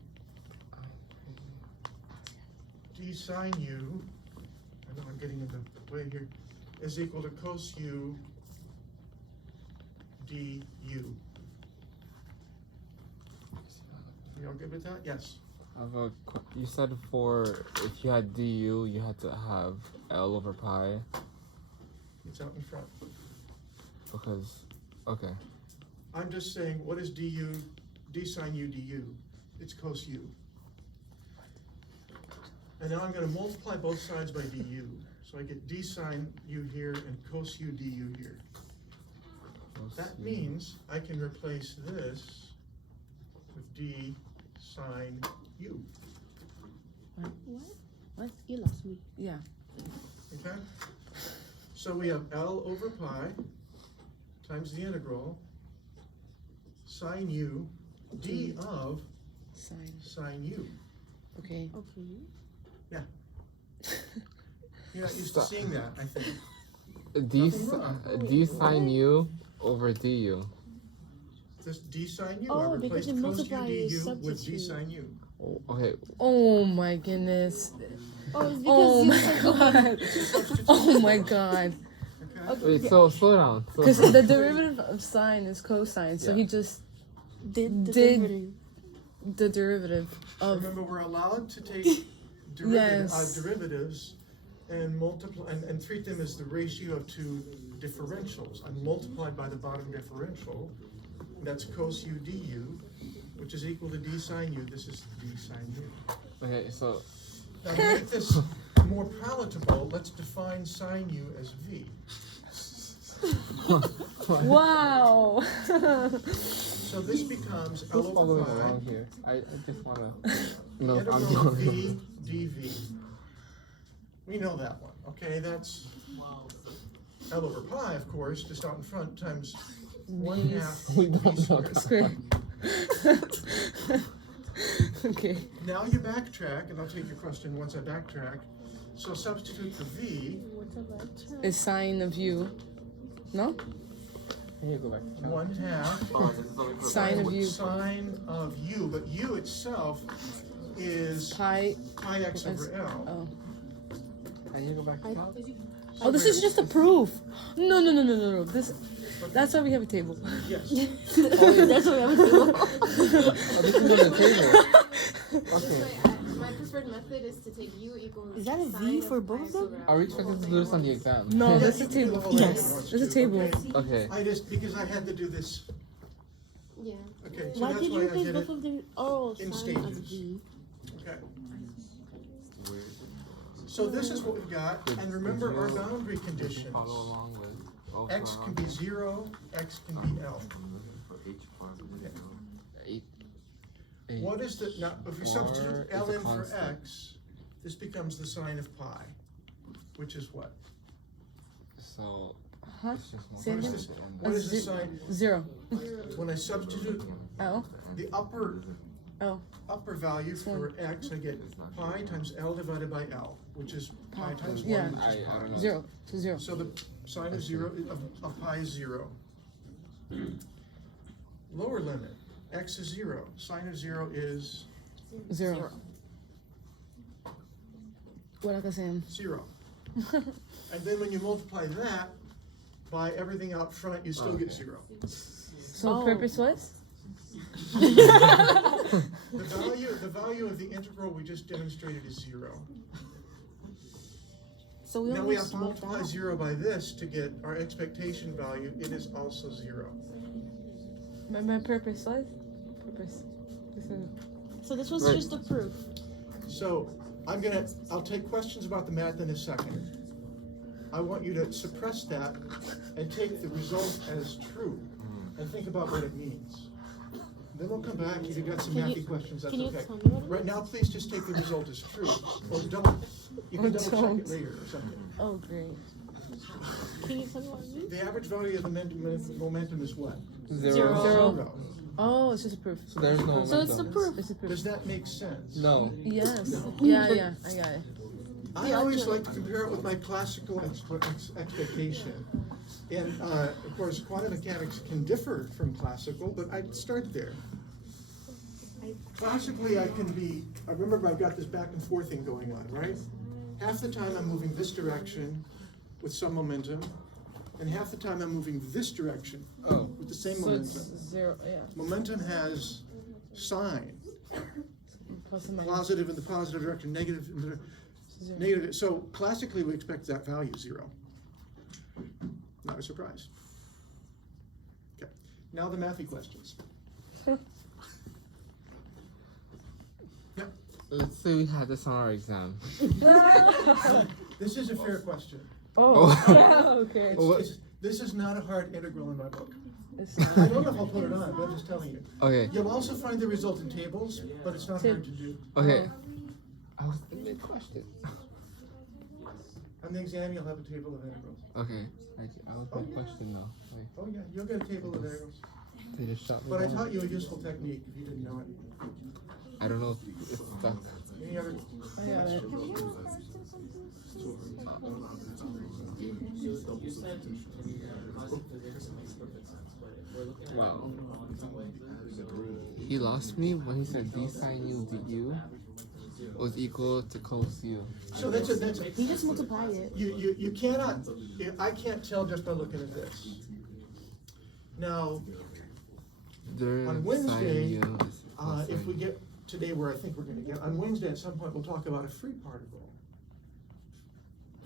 d sine u, I know I'm getting in the way here, is equal to cos u du. You all good with that? Yes. You said for if you had du, you had to have L over pi. It's out in front. Because, okay. I'm just saying, what is du, d sine u du? It's cos u. And now I'm gonna multiply both sides by du. So I get d sine u here and cos u du here. That means I can replace this with d sine u, What? You lost me. Yeah. okay? So we have L over pi times the integral sine u d of Sine. sine u. Okay. Okay. You're not used to seeing that, I think. D sine u over du. This d sine u, I Oh, because replaced you cos u multiply du is with d substitute. sine u. Okay, Oh my goodness. Oh, it's because Oh you my said god. Oh my god. Okay? wait, so slow down. Because the derivative of sine is cosine, so Yeah. he just did the Did- derivative. the derivative of. Remember, we're allowed to take Yes. derivatives and multiply and treat them as the ratio of two differentials. I'm multiplied by the bottom differential. That's cos u du, which is equal to d sine u. This is d sine u. Okay, so Now to make this more palatable, let's define sine u as v. Wow. So this becomes L who's over following pi along here? I just wanna know if I'm integral of doing v dv. We know that one, okay? That's L over pi, of course, just out in front, times 1/2 We v don't know squared. Square. Okay. Now you backtrack, and I'll take your question once I backtrack. So substitute the v, What's a lecture? Is sine of u. No? Can you go back? 1/2 Sine of u. sine of u, but u itself is Pi. pi x over L. Oh. Can you go back? Oh, this is just a proof. No, no, no, no, no, no. That's why we have a table. Yes. That's what I was doing. Oh, this is on the table. Okay. My preferred method is to take u equals. Is that a V sine for of both pi of them? over Are we L. expected to do this on the exam? No, Yeah, that's a you can do table. the whole thing Yes. at once, There's a too, table. okay? Okay. I just, because I had to do this, Yeah. okay, so Why that's did you why I replace did both it, of them? Oh, in sine of stages. V. okay. So this is what we've got, and remember our boundary Did you conditions. follow along with? X can be 0, X can be L. Eight. What is the, now, if we 4 substitute is L a in for constant. X, this becomes the sine of pi, which is what? So Huh? it's just Say it What is again? this, what is the sign, Zero. when I substitute L. the upper value for X, I get pi times L divided by L, which is pi times 1, Yeah. which is I pi. don't know. Zero. So zero. So the sine of zero, of pi is 0. Lower limit, X is 0, sine of 0 is Zero. Wala ka, Sam. 0. And then when you multiply that by everything out front, you still get Okay. 0. So Oh. purpose was? The value of the integral we just demonstrated is 0. So we Now only we have to solved multiply that. 0 by this to get our expectation value. It is also 0. My purpose was? Purpose. This is- So this was Right. just a proof. So I'll take questions about the math in a second. I want you to suppress that and take the result as true and think about what it means. Then we'll come back, if you've got some Can mathy you- questions, that's can you okay. tell me what it Right now, please just take the result as true, or don't. You can Or double check don't. it later or something. Oh, great. Can you tell me what it means? The average value of the momentum is what? Zero. Zero. Oh, it's just a proof. So there's no So it's the momentum. proof. It's a proof. Does that make sense? No. Yes. Yeah, yeah. I got it. I always like to compare it with my classical expectation. And, of course, quantum mechanics can differ from classical, but I'd start there. Classically, I remember I've got this back and forth thing going on, right? Half the time I'm moving this direction with some momentum, and half the time I'm moving this direction Oh. with the same So it's momentum. zero, yeah. Momentum has sign, Plus and minus. positive in the positive direction, negative in the Zero. negative. So classically, we expect that value 0. Not a surprise. Okay, now the mathy questions. Yep. let's say we had this on our exam. This is a fair question. Okay. This is not a hard integral in my book. It's I don't know if I'll put it on, but I'm just telling you. Okay. You'll also find the result in tables, but it's not hard to do. Okay. I was thinking a question. On the exam, you'll have a table of integrals. Okay. I was my question though. Like, Oh yeah, you'll get a table of integrals. they just shot me But I down. taught you a useful technique if you didn't know it. I don't know if it's stuck. Any other? Wow. He lost me when he said d sine u du was equal to cos u. So that's a, You just multiply it. you cannot, I can't tell just by looking at this. Now, There On Wednesday, sine u is if sine we u. get today where I think we're gonna get, on Wednesday at some point, we'll talk about a free particle.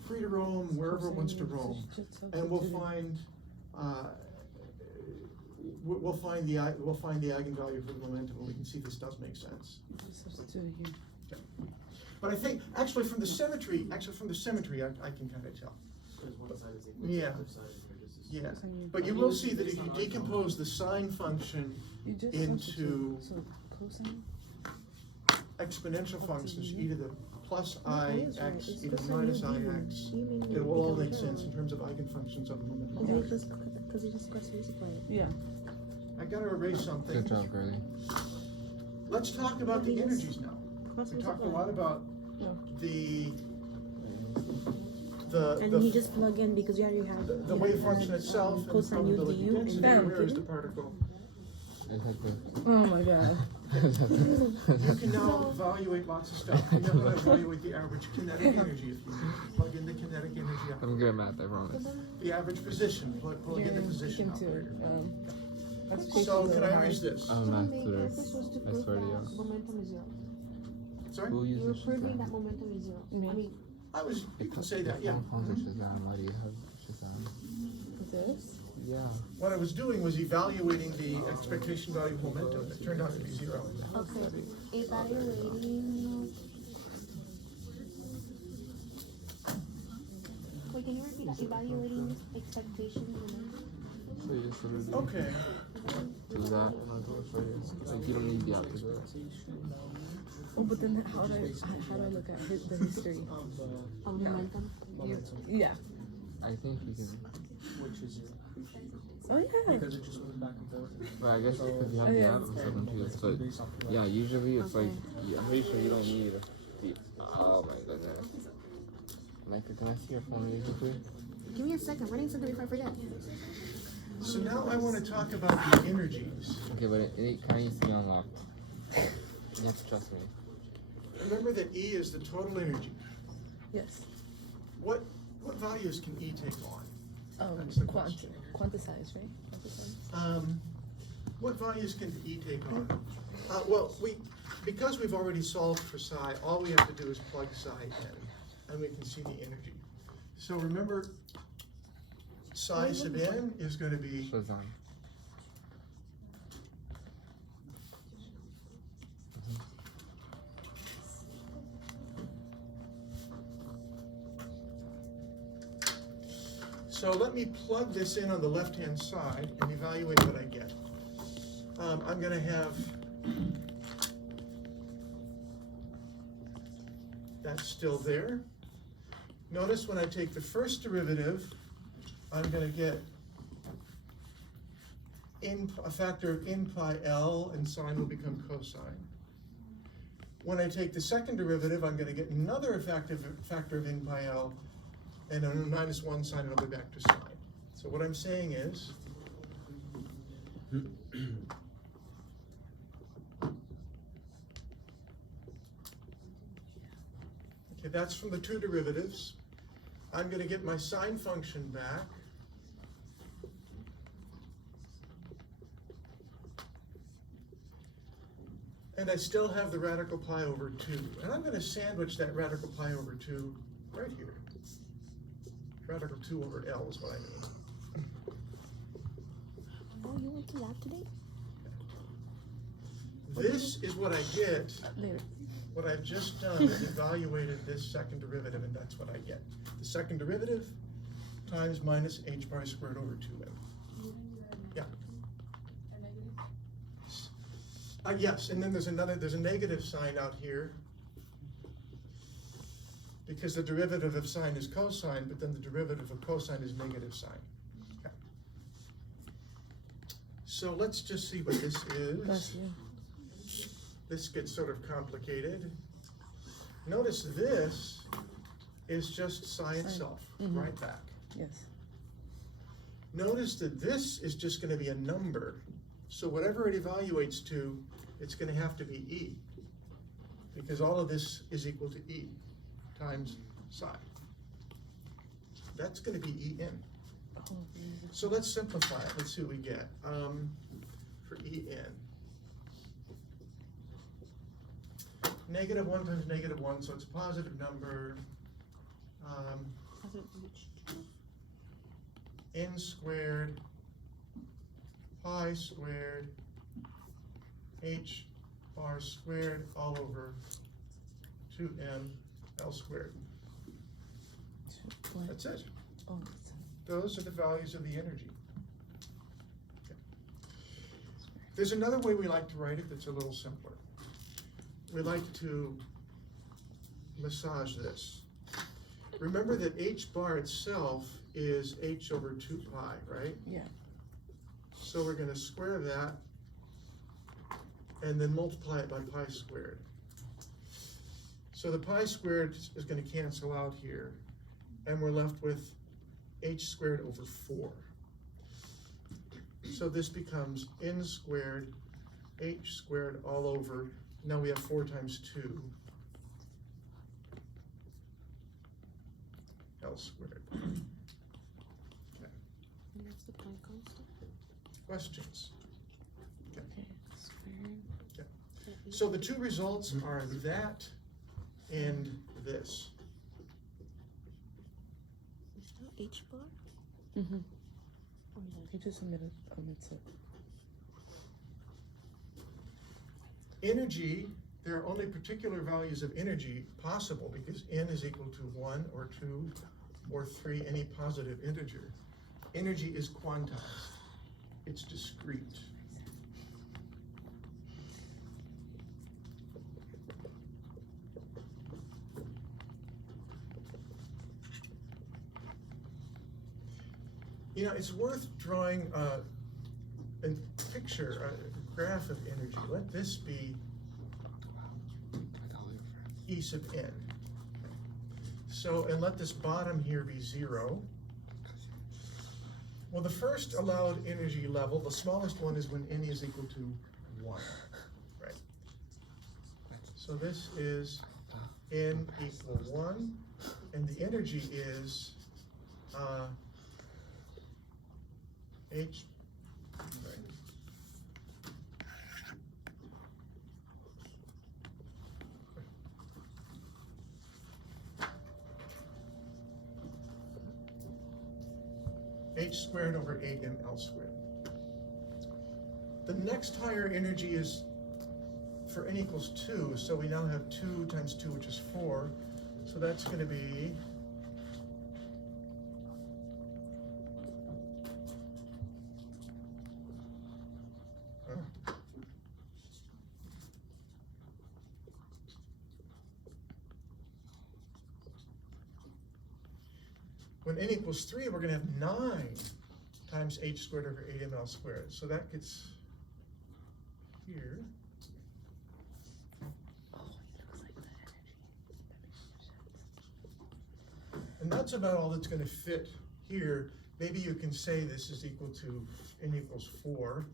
Free to roam wherever it wants to roam. And we'll find, we'll find the eigenvalue for the momentum, and we can see if this does make sense. But I think, actually from the symmetry, I can kind of tell. Yeah. Yeah, but you will see that if you decompose the sine function into exponential functions, e to the plus I x, e to the minus I x, it will all make sense in terms of eigenfunctions of the momentum. Because you just cross multiply it. Yeah. I gotta erase something. Good job, Gurley. Let's talk about the energies now. Cross We talked a multiply. lot about the And you just plug in because you already have the wave function itself and the cosine u probability du density. Bam. Where is the particle? It's like this. Oh my god. You can now evaluate lots of stuff. You know how to evaluate the average kinetic energy if you plug in the kinetic energy out. I'm good at math, I promise. The average position, plug in the position Him too. operator. So can I erase this? I'm a math Our tutor. purpose was to I prove swear to that you. momentum is zero. Sorry? Who You were uses proving Shazam? that momentum is zero. Me. I mean, You can say that, yeah. Phones are Shazam. Why do you have Shazam? This? Yeah. What I was doing was evaluating the expectation value of momentum. It turned out to be zero. okay. Evaluating. Wait, can you repeat that? Evaluating expectations. So you just literally Okay. do that and I'll do it for you. Like you don't need the algebra. Oh, but then how do I look at the history? Of momentum. Yeah. I think you can. Oh yeah. But I guess because you have the app, I'm so confused. But yeah, usually it's like, I'm pretty sure you don't need the. Oh my goodness. Micah, can I see your phone really quickly? Give me a second. I'm writing something before I forget. So now I want to talk about the energies. Okay, but it kind of needs to be unlocked. You have to trust me. Remember that E is the total energy. Yes. What values can E take on? That's the question. Quantize, right? Quantize. What values can E take on? Well, because we've already solved for psi, all we have to do is plug psi in, and we can see the energy. So remember, psi sub n is going to be Shazam. So let me plug this in on the left-hand side and evaluate what I get. I'm going to have, that's still there. Notice when I take the first derivative, I'm going to get a factor of n pi L, and sine will become cosine. When I take the second derivative, I'm going to get another factor of n pi L, and a minus 1 sine, and I'll be back to sine. So what I'm saying is, okay, that's from the two derivatives. I'm going to get my sine function back. And I still have the radical pi over 2. And I'm going to sandwich that radical pi over 2 right here. Radical 2 over L is what I mean. Oh, you went to lab today? This is what I get. Later. What I've just done is evaluated this second derivative, and that's what I get. The second derivative times minus h bar squared over 2m. Yeah. Yes, and then there's a negative sign out here, because the derivative of sine is cosine, but then the derivative of cosine is negative sine. Okay. So let's just see what this Bless is. you. This gets sort of complicated. Notice this is just psi itself, right back. Yes. Notice that this is just going to be a number. So whatever it evaluates to, it's going to have to be E. Because all of this is equal to E times psi. That's going to be En. So let's simplify it. Let's see what we get. For En. Negative 1 times negative 1, so it's a positive number. N squared, pi squared, h bar squared all over 2m L squared. That's it. Oh, Those are the values of the energy. Okay. There's another way we like to write it that's a little simpler. We like to massage this. Remember that h bar itself is h over 2 pi, right? yeah. So we're going to square that and then multiply it by pi squared. So the pi squared is going to cancel out here, and we're left with h squared over 4. So this becomes n squared h squared all over, now we have 4 times 2 L squared. Okay. And that's the pi constant. Questions? Okay. Squared. So the two results are that and this. Is that h bar? Mm-hmm. Or is that He just omits it. Energy, there are only particular values of energy possible because n is equal to 1 or 2 or 3, any positive integer. Energy is quantized. It's discrete. You know, it's worth drawing a picture, a graph of energy. Let this be E sub n. So, and let this bottom here be 0. Well, the first allowed energy level, the smallest one, is when n is equal to 1, right? So this is n equal 1, and the energy is h, right? H squared over 8m L squared. The next higher energy is for n equals 2, so we now have 2 times 2, which is 4. So that's going to be when n equals 3, we're going to have 9 times h squared over 8ml squared. So that gets here. And that's about all that's going to fit here. Maybe you can say this is equal to n equals 4.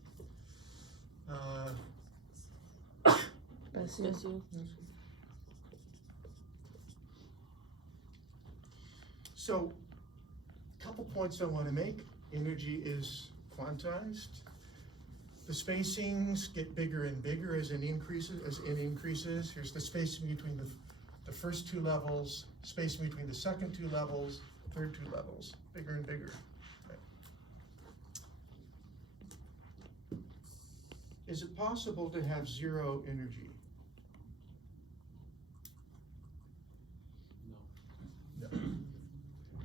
Bless you. So, a couple points I want to make. Energy is quantized. The spacings get bigger and bigger as n increases. Here's the spacing between the first 2 levels, spacing between the second 2 levels, third 2 levels, bigger and bigger. Right. is it possible to have zero energy? No.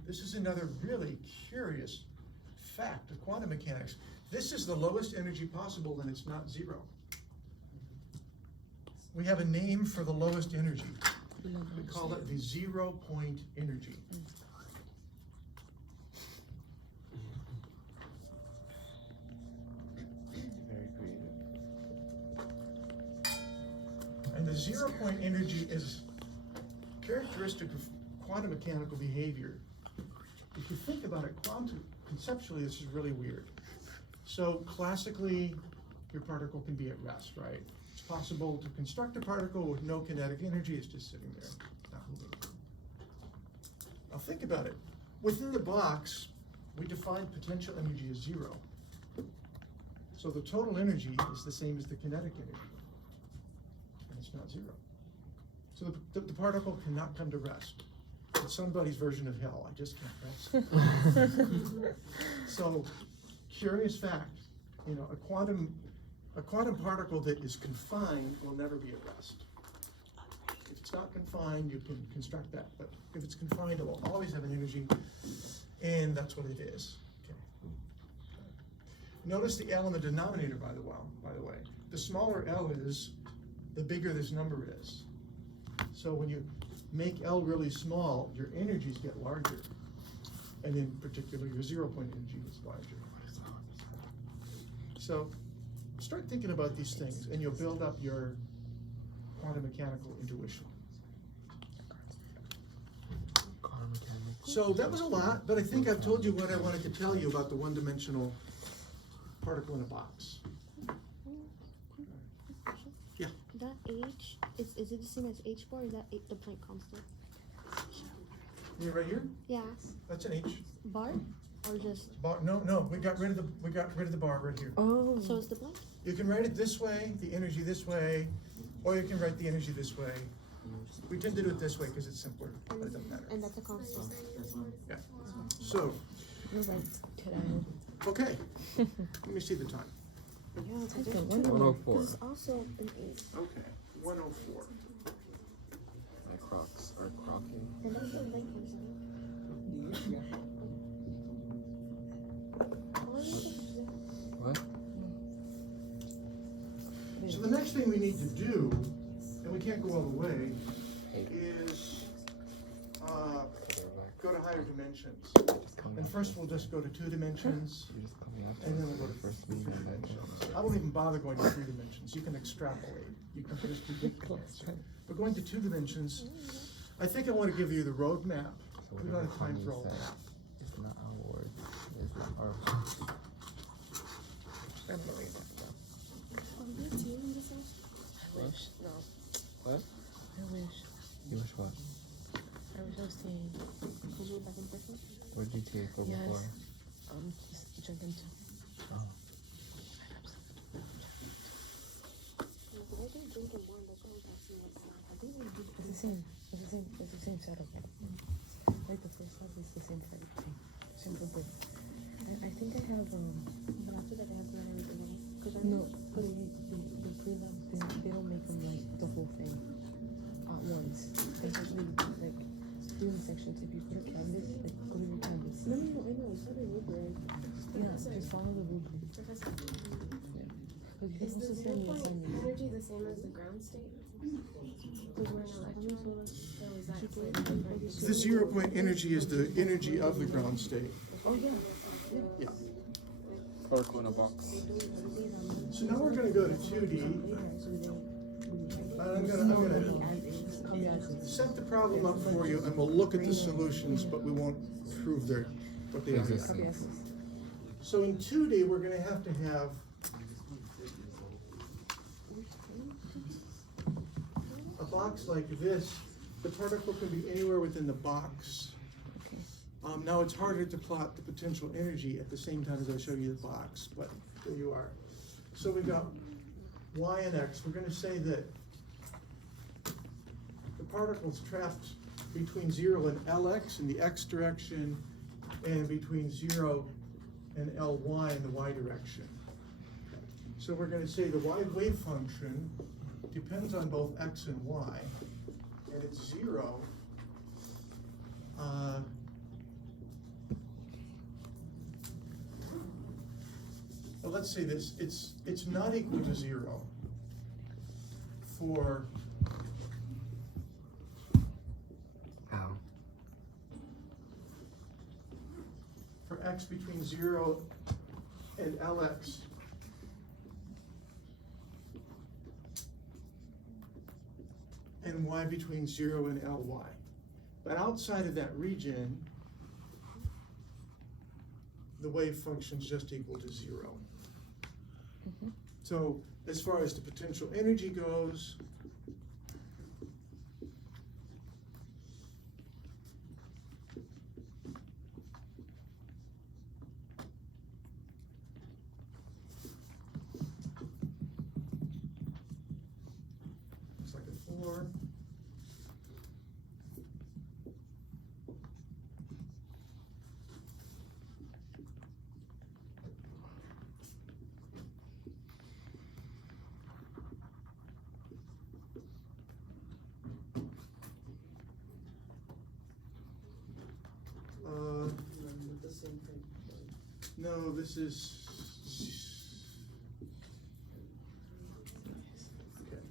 This is another really curious fact of quantum mechanics. This is the lowest energy possible, and it's not zero. We have a name for the lowest energy. We call it the 0-point energy. Very creative. And the 0-point energy is characteristic of quantum mechanical behavior. If you think about it, conceptually, this is really weird. So classically, your particle can be at rest, right? It's possible to construct a particle with no kinetic energy. It's just sitting there, not moving. Now think about it. Within the box, we define potential energy as 0. So the total energy is the same as the kinetic energy, and it's not 0. So the particle cannot come to rest. It's somebody's version of hell. I just can't rest. So, curious fact, you know, a quantum particle that is confined will never be at rest. If it's not confined, you can construct that, but if it's confined, it will always have an energy, and that's what it is. Okay. Notice the L in the denominator, by the way. The smaller L is, the bigger this number is. So when you make L really small, your energies get larger, and in particular, your 0-point energy is larger. So start thinking about these things, and you'll build up your quantum mechanical intuition. So that was a lot, but I think I've told you what I wanted to tell you about the one-dimensional particle in a box. Yeah. That H, is it the same as H bar, or is that the Planck constant? You right here? Yeah. That's an H. Bar? Or just, Bar, no, we got rid of the bar right here. Oh. so it's the Planck? You can write it this way, the energy this way, or you can write the energy this way. We tend to do it this way because it's simpler, but it doesn't matter. And that's a constant. Yeah. So, You're right. Kiddo. okay. Let me see the time. Yeah, it's Okay, just 104. It's also an H. Okay, 104. My Crocs are crocking. And that's the Planck constant. What? So the next thing we need to do, and we can't go all the way, is go to higher dimensions. And first we'll just go to 2 dimensions, You just call me after and then we'll go to first 3 meeting dimensions. I won't even bother going to 3 dimensions. You can extrapolate. You can just predict the answer. But going to 2 dimensions, I think I want to give you the roadmap. So We don't whatever have time Kanye for all said, that. it's not our words, it's our I'm gonna read that down. Oh, you too in this house? I wish. No. What? I wish. You wish what? I wish I was staying. Can you back in person? What did you take for Yes. before? Just drinking too. Oh. I think drinking one, that's what I'm asking about. I think we did. It's the same. It's the same setup. Like the first lab is the same thing. Same food. I think I have But after that, I have to learn everything else. Because I no, but the pre-lab they don't make them like the whole thing at once. They like doing sections. If you put a canvas, like go to your canvas. No, I know. It's not a rubric. Yeah, just follow the rubric. Professor, Yeah. Because you is can the also send me 0-point assignments. energy the same as the ground state? Because we're in an electron, so is that slightly different? The 0-point energy is the energy of the ground state. Oh yeah. Yeah. Particle in a box. So now we're going to go to 2D. I'm gonna set the problem up for you, and we'll look at the solutions, but we won't prove what they are yet. Okay. Yes. So in 2D, we're going to have a box like this. The particle can be anywhere within the box. Okay. Now it's harder to plot the potential energy at the same time as I show you the box, but there you are. So we've got y and x. We're going to say that the particle's trapped between 0 and Lx in the x direction, and between 0 and Ly in the y direction. So we're gonna say the y wave function depends on both x and y, and it's 0. Well, let's say this, it's not equal to 0 for Ow. x between 0 and Lx. And y between 0 and Ly. But outside of that region, the wave function is just equal to 0. So as far as the potential energy goes, looks like a 4. No, this is. Okay.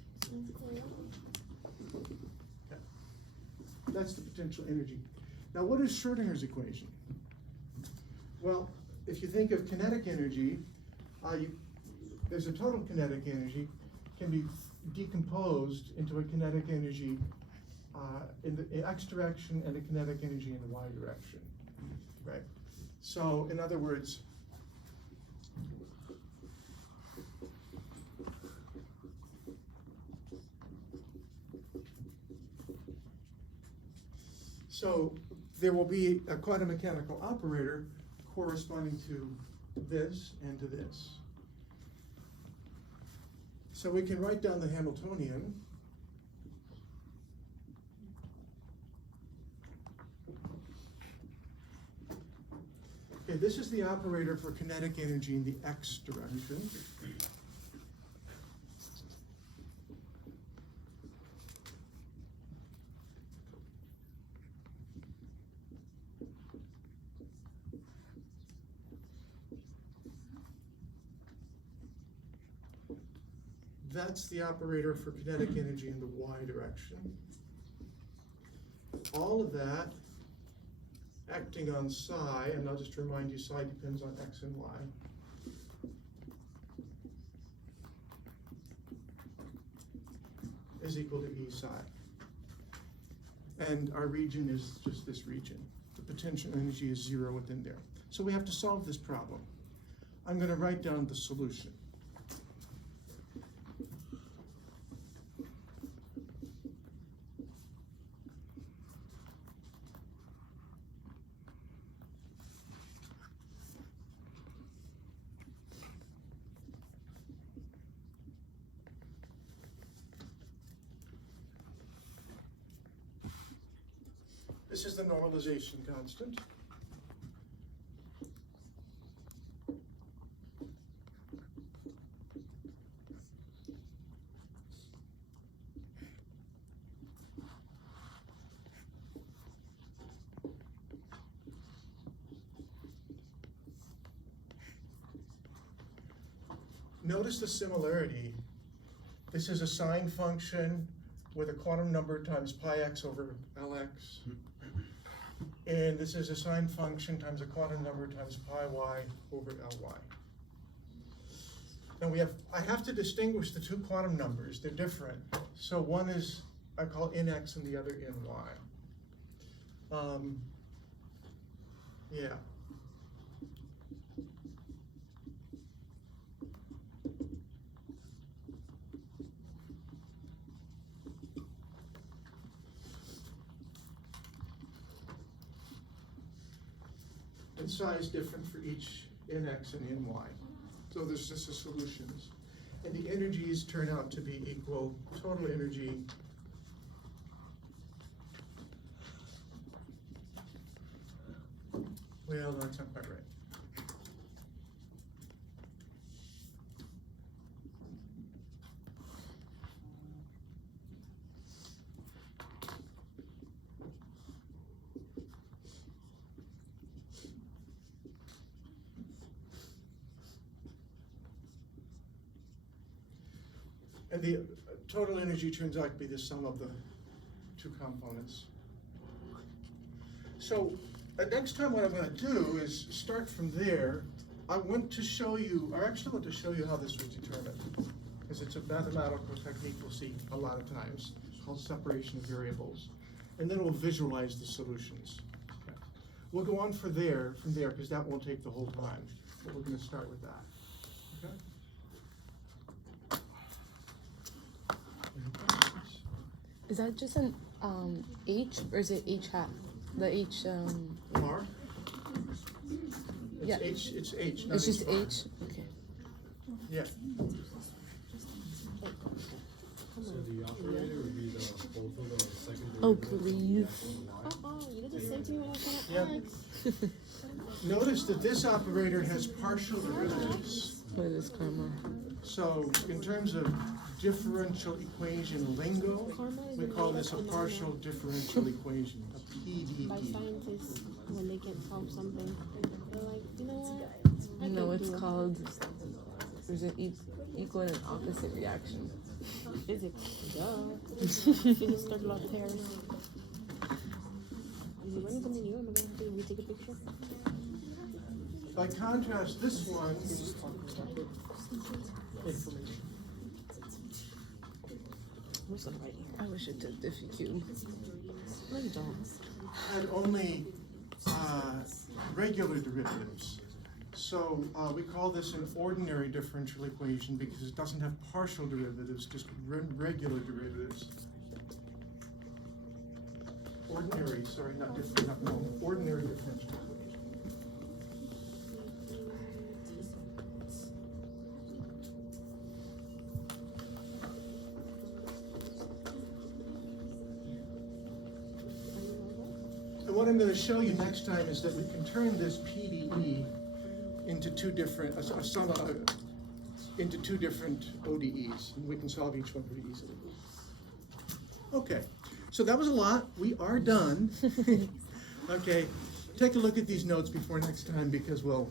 That's the potential energy. Now, what is Schrödinger's equation? Well, if you think of kinetic energy, there's a total kinetic energy can be decomposed into a kinetic energy in the x direction and a kinetic energy in the y direction, right? So, in other words, so there will be a quantum mechanical operator corresponding to this and to this. So we can write down the Hamiltonian. Okay, this is the operator for kinetic energy in the x direction. That's the operator for kinetic energy in the y direction. All of that acting on psi, and I'll just remind you psi depends on x and y. Is equal to E psi. And our region is just this region. The potential energy is 0 within there. So we have to solve this problem. I'm going to write down the solution. This is the normalization constant. Notice the similarity. This is a sine function with a quantum number times pi x over Lx. And this is a sine function times a quantum number times pi y over Ly. Now I have to distinguish the two quantum numbers. They're different. So one is, I call nx and the other ny. Yeah. And psi is different for each nx and ny. So there's just the solutions. And the energies turn out to be equal. Total energy well, no, that's not quite right. And the total energy turns out to be the sum of the two components. So next time what I'm going to do is start from there. I want to show you, I actually want to show you how this was determined, because it's a mathematical technique we'll see a lot of times. It's called separation of variables. And then we'll visualize the solutions. Okay. We'll go on from there, because that won't take the whole time. But we're going to start with that. Okay? Is that just an H or is it H hat? The H Mark? It's Yeah. H, it's H, not it's just bar. H? Okay. Yeah. So the operator would be the both of the secondary. Oh please. You did the same to me when I was Yeah. on X. Notice that this operator has partial derivatives. What is this karma? So in terms of differential equation lingo, we call this a partial differential equation, a By PDE. scientists, when they can't solve something, they're like, you know what? I No, can it's do it. called. There's an equal and opposite reaction. Physics. Duh. Physics start a lot of pairs. Is it running something new? Am I going to have to retake a picture? By contrast, this one is information. Where's the right here? I wish it did Diffie cube. No, you don't. Had only regular derivatives. So we call this an ordinary differential equation because it doesn't have partial derivatives, just regular derivatives. Ordinary, sorry, not different, not normal, ordinary differential equation. And what I'm going to show you next time is that we can turn this PDE into two different, into two different ODEs, and we can solve each one pretty easily. Okay, so that was a lot. We are done. Okay, take a look at these notes before next time because we'll